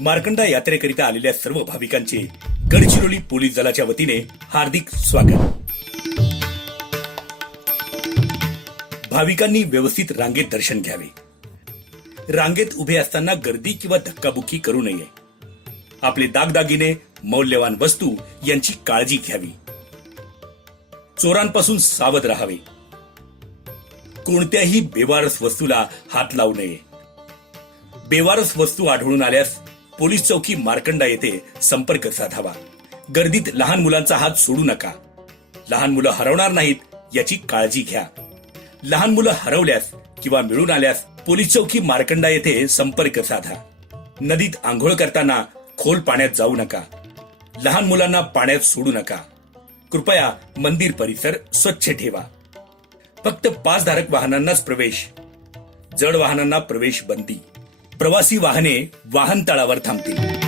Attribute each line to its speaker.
Speaker 1: मार्कंडा यात्रेकरिता आलेल्या सर्व भाविकांचे गडचिरोली पोलीस दलाच्या वतीने हार्दिक स्वागत. भाविकांनी व्यवस्थित रांगेत दर्शन घ्यावे. रांगेत उभे असताना गर्दी किंवा धक्काबुक्की करू नये. आपले दागदागिने मौल्यवान वस्तू यांची काळजी घ्यावी. चोरांपासून सावध राहावे. कोणत्याही बेवारस वस्तूला हात लावू नये. बेवारस वस्तू आढळून आल्यास पोलीस चौकी मार्कंडा येथे संपर्क साधावा. गर्दीत लहान मुलांचा हात सोडू नका. लहान मुलं हरवणार नाहीत याची काळजी घ्या. लहान मुलं हरवल्यास किंवा मिळून आल्यास पोलीस चौकी मार्कंडा येथे संपर्क साधा. नदीत आंघोळ करताना खोल पाण्यात जाऊ नका. लहान मुलांना पाण्यात सोडू नका. कृपया मंदिर परिसर स्वच्छ ठेवा. फक्त पाच धारक वाहनांनाच प्रवेश. जड वाहनांना प्रवेश बंदी. प्रवासी वाहने वाहनतळावर थांबतील.